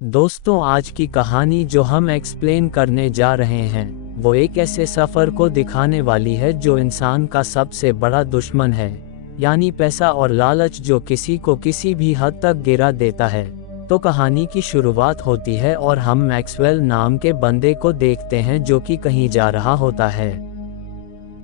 दोस्तों, आज की कहानी जो हम एक्सप्लेन करने जा रहे हैं वो एक ऐसे सफ़र को दिखाने वाली है जो इंसान का सबसे बड़ा दुश्मन है, यानी पैसा और लालच जो किसी को किसी भी हद तक गिरा देता है। तो कहानी की शुरुआत होती है और हम मैक्सवेल नाम के बंदे को देखते हैं जो कि कहीं जा रहा होता है।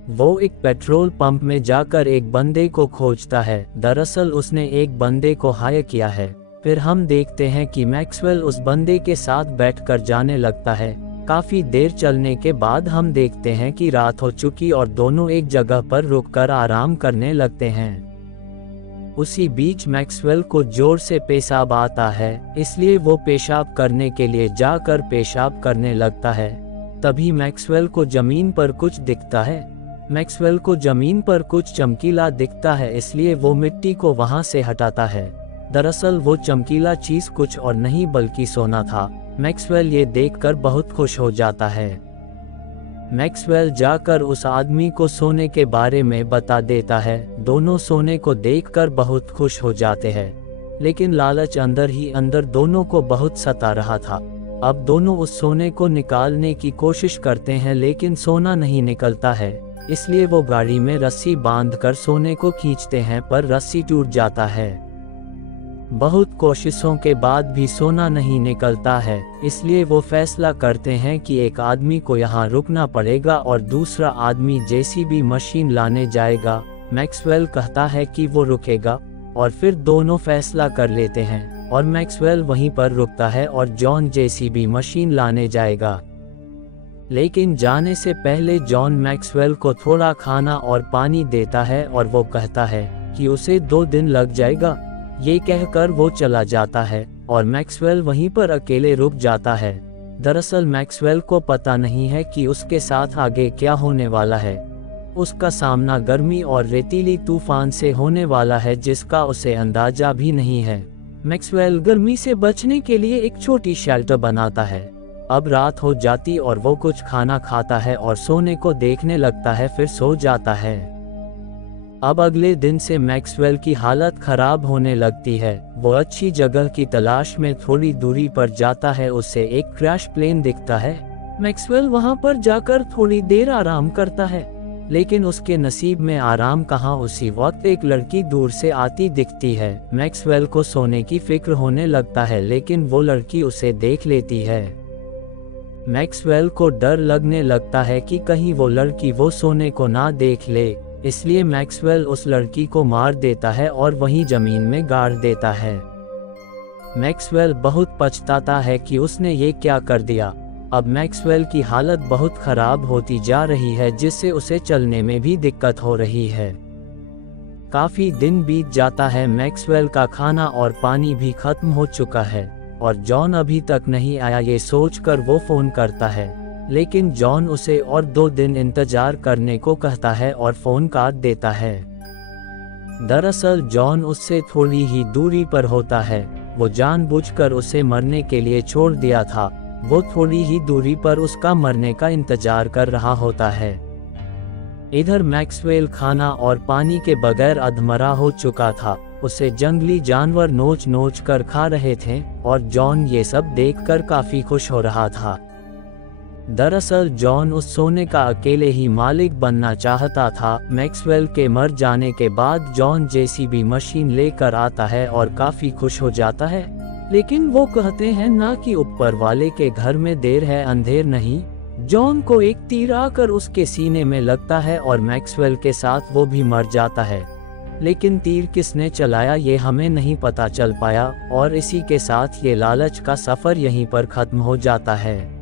वो एक पेट्रोल पंप में जाकर एक बंदे को खोजता है। दरअसल उसने एक बंदे को हायर किया है। फिर हम देखते हैं कि मैक्सवेल उस बंदे के साथ बैठकर जाने लगता है। काफ़ी देर चलने के बाद हम देखते हैं कि रात हो चुकी और दोनों एक जगह पर रुककर आराम करने लगते हैं। उसी बीच मैक्सवेल को जोर से पेशाब आता है, इसलिए वो पेशाब करने के लिए जाकर पेशाब करने लगता है। तभी मैक्सवेल को ज़मीन पर कुछ दिखता है। मैक्सवेल को ज़मीन पर कुछ चमकीला दिखता है, इसलिए वो मिट्टी को वहाँ से हटाता है। दरअसल वो चमकीला चीज कुछ और नहीं बल्कि सोना था। मैक्सवेल ये देखकर बहुत खुश हो जाता है। मैक्सवेल जाकर उस आदमी को सोने के बारे में बता देता है। दोनों सोने को देखकर बहुत खुश हो जाते हैं, लेकिन लालच अंदर ही अंदर दोनों को बहुत सता रहा था। अब दोनों उस सोने को निकालने की कोशिश करते हैं, लेकिन सोना नहीं निकलता है। इसलिए वो गाड़ी में रस्सी बांधकर सोने को खींचते हैं, पर रस्सी टूट जाता है। बहुत कोशिशों के बाद भी सोना नहीं निकलता है, इसलिए वो फैसला करते हैं कि एक आदमी को यहाँ रुकना पड़ेगा और दूसरा आदमी जेसीबी मशीन लाने जाएगा। मैक्सवेल कहता है कि वो रुकेगा और फिर दोनों फैसला कर लेते हैं और मैक्सवेल वहीं पर रुकता है और जॉन जेसीबी मशीन लाने जाएगा। लेकिन जाने से पहले जॉन मैक्सवेल को थोड़ा खाना और पानी देता है और वो कहता है कि उसे 2 दिन लग जाएगा। ये कहकर वो चला जाता है और मैक्सवेल वहीं पर अकेले रुक जाता है। दरअसल मैक्सवेल को पता नहीं है कि उसके साथ आगे क्या होने वाला है। उसका सामना गर्मी और रेतीली तूफान से होने वाला है, जिसका उसे अंदाजा भी नहीं है। मैक्सवेल गर्मी से बचने के लिए एक छोटी शेल्टर बनाता है। अब रात हो जाती और वो कुछ खाना खाता है और सोने को देखने लगता है, फिर सो जाता है। अब अगले दिन से मैक्सवेल की हालत खराब होने लगती है। वो अच्छी जगह की तलाश में थोड़ी दूरी पर जाता है। उसे एक क्रैश प्लेन दिखता है। मैक्सवेल वहां पर जाकर थोड़ी देर आराम करता है, लेकिन उसके नसीब में आराम कहां। उसी वक्त एक लड़की दूर से आती दिखती है। मैक्सवेल को सोने की फिक्र होने लगता है, लेकिन वो लड़की उसे देख लेती है। मैक्सवेल को डर लगने लगता है कि कहीं वो लड़की वो सोने को ना देख ले, इसलिए मैक्सवेल उस लड़की को मार देता है और वहीं जमीन में गाड़ देता है। मैक्सवेल बहुत पछताता है कि उसने ये क्या कर दिया। अब मैक्सवेल की हालत बहुत खराब होती जा रही है, जिससे उसे चलने में भी दिक्कत हो रही है। काफी दिन बीत जाता है। मैक्सवेल का खाना और पानी भी खत्म हो चुका है और जॉन अभी तक नहीं आया। ये सोचकर वो फोन करता है, लेकिन जॉन उसे और 2 दिन इंतजार करने को कहता है और फोन काट देता है। दरअसल जॉन उससे थोड़ी ही दूरी पर होता है। वो जानबूझकर उसे मरने के लिए छोड़ दिया था। वो थोड़ी ही दूरी पर उसका मरने का इंतजार कर रहा होता है। इधर मैक्सवेल खाना और पानी के बगैर अधमरा हो चुका था। उसे जंगली जानवर नोच नोच कर खा रहे थे और जॉन ये सब देखकर काफी खुश हो रहा था। दरअसल जॉन उस सोने का अकेले ही मालिक बनना चाहता था। मैक्सवेल के मर जाने के बाद जॉन जेसीबी मशीन लेकर आता है और काफी खुश हो जाता है, लेकिन वो कहते हैं ना कि ऊपर वाले के घर में देर है अंधेर नहीं। जॉन को एक तीर आकर उसके सीने में लगता है और मैक्सवेल के साथ वो भी मर जाता है, लेकिन तीर किसने चलाया ये हमें नहीं पता चल पाया। और इसी के साथ ये लालच का सफर यहीं पर खत्म हो जाता है।